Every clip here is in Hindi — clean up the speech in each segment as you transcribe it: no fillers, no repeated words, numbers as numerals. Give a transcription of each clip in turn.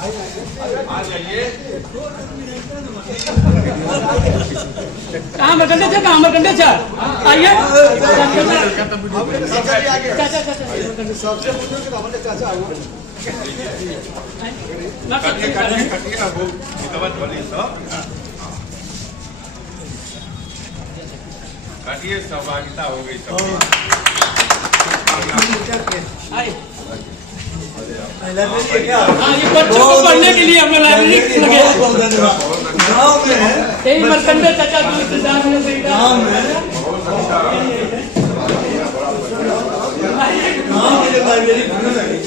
आ जाइए। कहाँ मरकंडे सर, कहाँ मरकंडे सर, आइए। सबसे पूछो कि हमारे चाचा आए कटिए सहभागिता हो गई सब। हाँ, ये बच्चों को पढ़ने के लिए हमने लाइब्रेरी लगे। गाँव में है, यही मरकंडे चाचा को इंतजार में बैठा। गाँव में लाइब्रेरी खुलने लगी।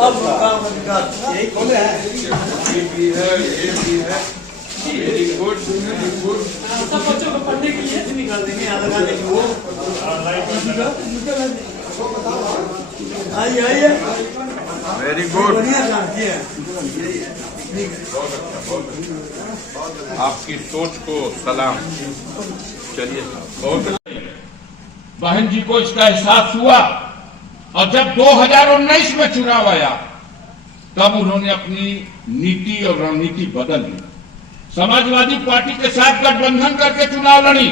अब काम अधिकार यही खोले हैं। ये भी है वेरी गुड वेरी गुड। सब बच्चों को पढ़ने के लिए निकाल देंगे यहाँ लगा देंगे वो। आइए वेरी गुड। बढ़िया काम किया। आपकी सोच को सलाम। चलिए बहुत बहन जी को इसका एहसास हुआ और जब 2019 में चुनाव आया तब उन्होंने अपनी नीति और रणनीति बदल दी। समाजवादी पार्टी के साथ गठबंधन करके चुनाव लड़ी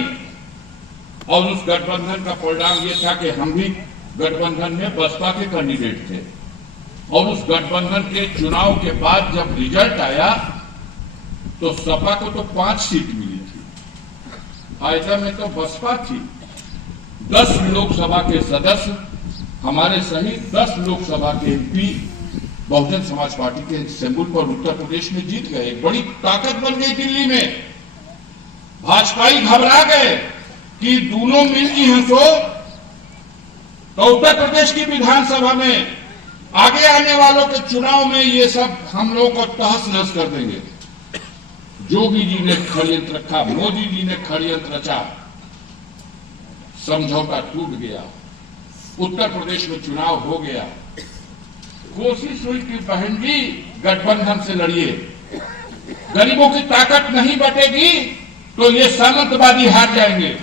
और उस गठबंधन का परिणाम ये था कि हम भी गठबंधन में बसपा के कैंडिडेट थे और उस गठबंधन के चुनाव के बाद जब रिजल्ट आया तो सपा को तो 5 सीट मिली थी, फायदा में तो बसपा थी। 10 लोकसभा के सदस्य हमारे सहित 10 लोकसभा के एमपी बहुजन समाज पार्टी के सिंबल पर उत्तर प्रदेश में जीत गए। एक बड़ी ताकत बन गई दिल्ली में। भाजपाई घबरा गए कि दोनों मिल गई हैं तो उत्तर प्रदेश की विधानसभा में आगे आने वालों के चुनाव में ये सब हम लोगों को तहस नहस कर देंगे। जोगी जी ने षड्यंत्र रखा, मोदी जी ने षड्यंत्र रचा, समझौता टूट गया, उत्तर प्रदेश में चुनाव हो गया। कोशिश हुई कि बहन जी गठबंधन से लड़िए, गरीबों की ताकत नहीं बटेगी तो ये सामंतवादी हार जाएंगे।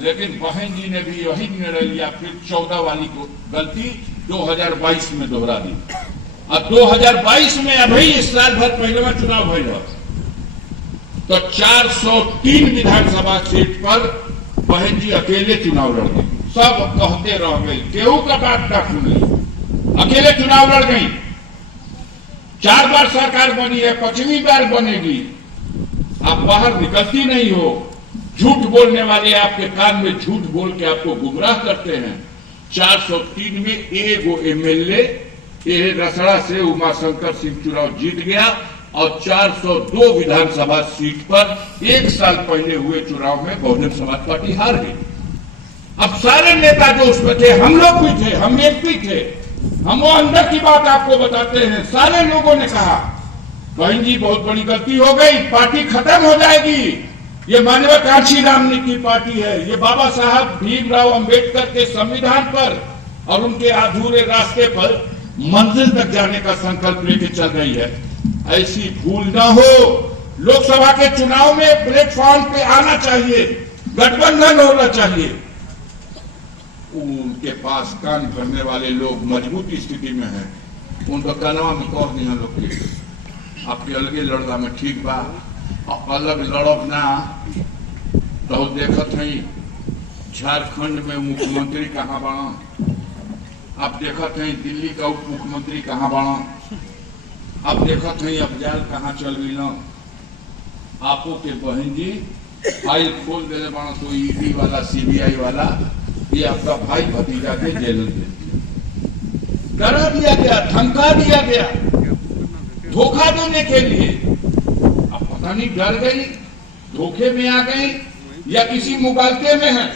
लेकिन बहन जी ने भी वही निर्णय लिया, फिर 14 वाली को गलती 2022 में दोहरा दी और 2022 में अभी इस साल भर पहले चुनाव हुआ तो 403 विधानसभा सीट पर बहन जी अकेले चुनाव लड़ गई। सब कहते रह गई, केहू का बात ना सुने, अकेले चुनाव लड़ गई। 4 बार सरकार बनी है, 5वीं बार बनेगी। आप बाहर निकलती नहीं हो, झूठ बोलने वाले आपके कान में झूठ बोल के आपको गुमराह करते हैं। 403 में एगो एमएलए रसड़ा से उमाशंकर सिंह चुनाव जीत गया और 402 विधानसभा सीट पर 1 साल पहले हुए चुनाव में बहुजन समाज पार्टी हार गई। अब सारे नेता जो उसमें थे, हम लोग भी थे, हम एमपी थे, हम वो अंदर की बात आपको बताते हैं। सारे लोगों ने कहा बहन जी बहुत बड़ी गलती हो गई, पार्टी खत्म हो जाएगी। ये मानवकांक्षी राजनीति पार्टी है, ये बाबा साहब भीमराव अंबेडकर के संविधान पर और उनके अधूरे रास्ते पर मंजिल तक जाने का संकल्प लेके चल रही है। ऐसी भूल ना हो। लोकसभा के चुनाव में प्लेटफॉर्म पे आना चाहिए, गठबंधन होना चाहिए। उनके पास कान भरने वाले लोग मजबूत स्थिति में हैं, उनका कानवा में कौन नहीं लोग के आपके अलगे लड़का में ठीक बा, अलग लड़ब ना तो देखत है झारखंड में मुख्यमंत्री कहाँ बना, आप देखत हैं दिल्ली का उप मुख्यमंत्री कहाँ बना, आप देखत हैं अफजाल कहाँ चल गई ना। आपो के बहन जी फाइल खोल दे बना तो ईडी वाला सीबीआई वाला ये आपका भाई भतीजा के जेल दे दिया, डरा दिया गया, धमका दिया गया धोखा देने के लिए। अब पता नहीं डर गई, धोखे में आ गई या किसी मुगालते में है।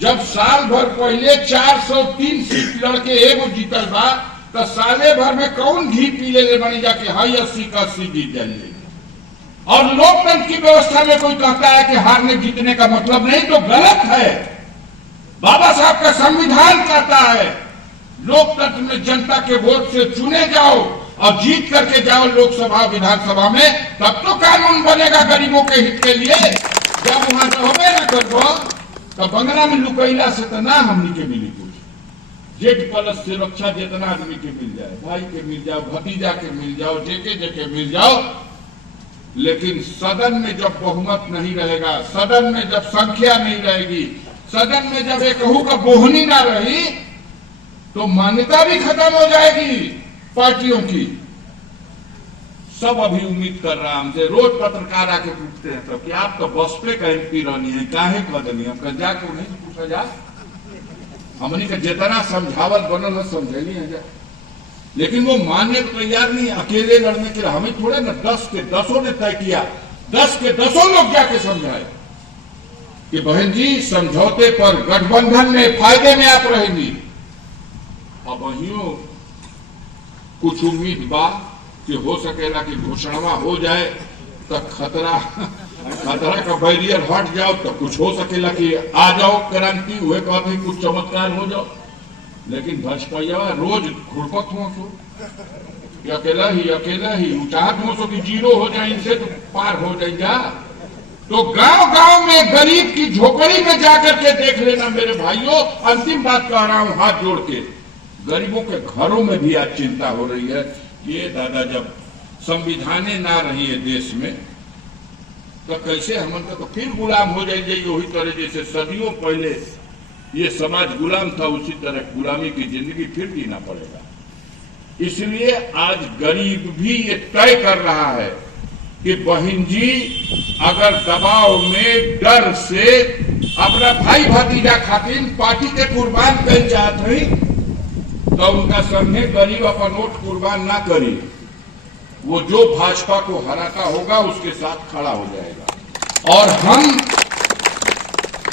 जब साल भर पहले 403 सीट लड़के एगो जीतल बा तो साले भर में कौन घी पी ले बनी जाके हाई 80 का 80 जीत जाइए। और लोकतंत्र की व्यवस्था में कोई कहता है कि हारने जीतने का मतलब नहीं, तो गलत है। बाबा साहब का संविधान कहता है लोकतंत्र में जनता के वोट से चुने जाओ और जीत करके जाओ लोकसभा विधानसभा में, तब तो कानून बनेगा गरीबों के हित के लिए। जब वहां रहोगे ना करबो तो बंगला में लुकैला से तो ना हमनी के मिली कुछ। Z+ सुरक्षा जितना आदमी के मिल जाए, भाई के मिल जाओ, भतीजा के मिल जाओ, जेके मिल जाओ, लेकिन सदन में जब बहुमत नहीं रहेगा, सदन में जब संख्या नहीं रहेगी, सदन में जब एक का बोहनी ना रही, तो मान्यता भी खत्म हो जाएगी पार्टियों की। सब अभी उम्मीद कर रहा हमसे, रोज पत्रकार आके पूछते हैं तो कि आप तो बसपे का MP रहनी है, काहे कदनी हम जाके नहीं पूछा जा, हमने का जितना समझावल बनल है समझेली है जा, लेकिन वो मानने को तैयार नहीं, अकेले लड़ने के लिए। हमें थोड़े ना 10 के 10 ने तय किया, 10 के 10 लोग जाके समझाए कि बहन जी समझौते पर गठबंधन में फायदे में आप रहेंगी। अब वहीं कुछ उम्मीद बा कि हो सकेला कि घोषणा हो जाए तो खतरा का बैरियर हट जाओ, तो कुछ हो सकेला कि आ जाओ क्रांति हुए, कभी कुछ चमत्कार हो जाओ। लेकिन भाजपा रोज घुड़पक हो सो, अकेला ही चाहत हो सो कि 0 हो जाए, इनसे तो पार हो जाएगा। तो गांव गांव में गरीब की झोपड़ी में जाकर के देख लेना मेरे भाइयों। अंतिम बात कह रहा हूं हाथ जोड़ के, गरीबों के घरों में भी आज चिंता हो रही है कि ये दादा जब संविधाने ना रही है देश में, तो कैसे हम तो फिर गुलाम हो जाएंगे। वही तरह जैसे सदियों पहले ये समाज गुलाम था, उसी तरह गुलामी की जिंदगी फिर जीना पड़ेगा। इसलिए आज गरीब भी ये तय कर रहा है कि बहन जी अगर दबाव में डर से अपना भाई भतीजा खातिर पार्टी के कुर्बान कर चाहते हैं, तो उनका सामने गरीब अपन वोट कुर्बान ना करी, वो जो भाजपा को हराता होगा उसके साथ खड़ा हो जाएगा। और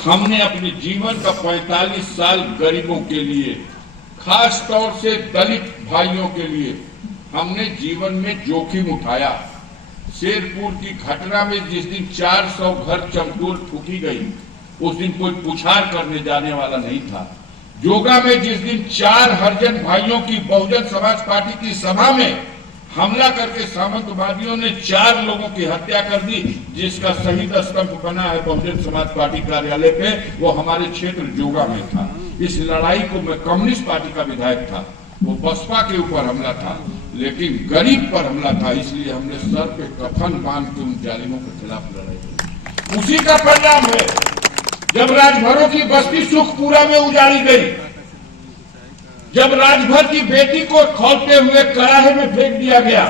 हमने अपने जीवन का 45 साल गरीबों के लिए, खास तौर से दलित भाइयों के लिए हमने जीवन में जोखिम उठाया। शेरपुर की घटना में जिस दिन 400 घर चमटोल फूकी गई, उस दिन कोई पुछार करने जाने वाला नहीं था। जोगा में जिस दिन 4 हरिजन भाइयों की बहुजन समाज पार्टी की सभा में हमला करके सामंतवादियों ने 4 लोगों की हत्या कर दी, जिसका शहीद स्तंभ बना है बहुजन समाज पार्टी कार्यालय पे, वो हमारे क्षेत्र जोगा में था। इस लड़ाई को मैं कम्युनिस्ट पार्टी का विधायक था, वो बसपा के ऊपर हमला था, लेकिन गरीब पर हमला था, इसलिए हमने सर पे कफन बांध के उन जालिमों के खिलाफ लड़ाई। उसी का परिणाम है जब राजभरों की बस्ती सुखपुरा में उजाड़ी गई, जब राजभर की बेटी को खौलते हुए कड़ाहे में फेंक दिया गया।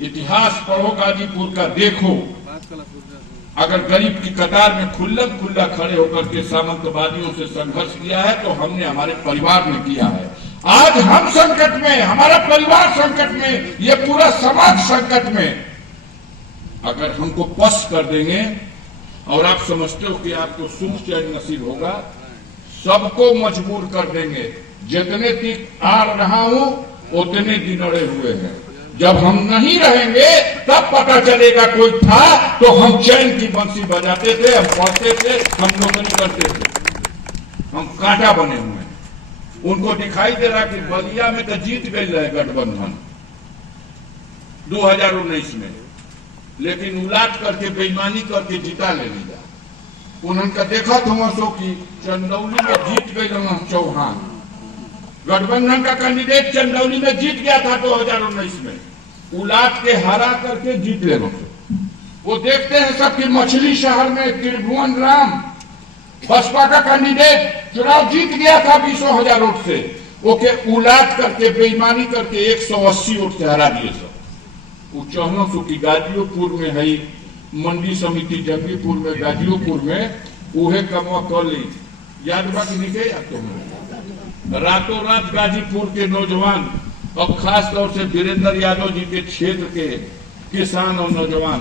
इतिहास पढ़ो गाजीपुर का, देखो अगर गरीब की कतार में खुल्लम खुल्ला खड़े होकर के सामंतवादियों से संघर्ष किया है तो हमने हमारे परिवार में किया है। आज हम संकट में, हमारा परिवार संकट में, ये पूरा समाज संकट में, अगर हमको पस कर देंगे और आप समझते हो कि आपको सुख चैन नसीब होगा, सबको मजबूर कर देंगे। जितने तक आ रहा हूं उतने दिन अड़े हुए हैं। जब हम नहीं रहेंगे तब पता चलेगा कोई था तो हम चैन की बंसी बजाते थे, हम पढ़ते थे, हम नौकरी करते थे, हम कांटा बने हुए हैं। उनको दिखाई दे रहा कि बलिया में तो जीत गई है गठबंधन 2019 में, लेकिन उलाट करके बेईमानी करके जीता ले लिया। उनका देखा था सो कि चंदौली में जीत गई हम चौहान, गठबंधन का कैंडिडेट चंदौली में जीत गया था 2019 में, उलाट के हरा करके जीत ले। वो देखते हैं सब कि मछली शहर में त्रिभुवन राम बसपा का कैंडिडेट चुनाव जीत गया था 20,000 वोट से, वो के उलाट करके बेईमानी करके 180 वोट से हरा दिए सब। वो चौहनों सो की गाजियोपुर में है, मंडी समिति जंगीपुर में, गाजियोपुर में उहे कमवा कर ली। याद बा कि नहीं याद तो रातों रात गाजीपुर के नौजवान और खास तौर से वीरेंद्र यादव जी के क्षेत्र के किसान और नौजवान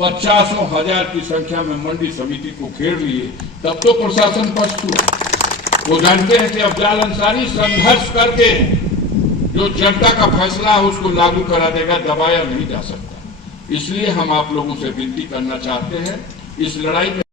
50,000 की संख्या में मंडी समिति को घेर लिए। तब तो प्रशासन पक्ष हुआ। वो जानते हैं कि अफजाल अंसारी संघर्ष करके जो जनता का फैसला है उसको लागू करा देगा, दबाया नहीं जा सकता। इसलिए हम आप लोगों से विनती करना चाहते हैं, इस लड़ाई में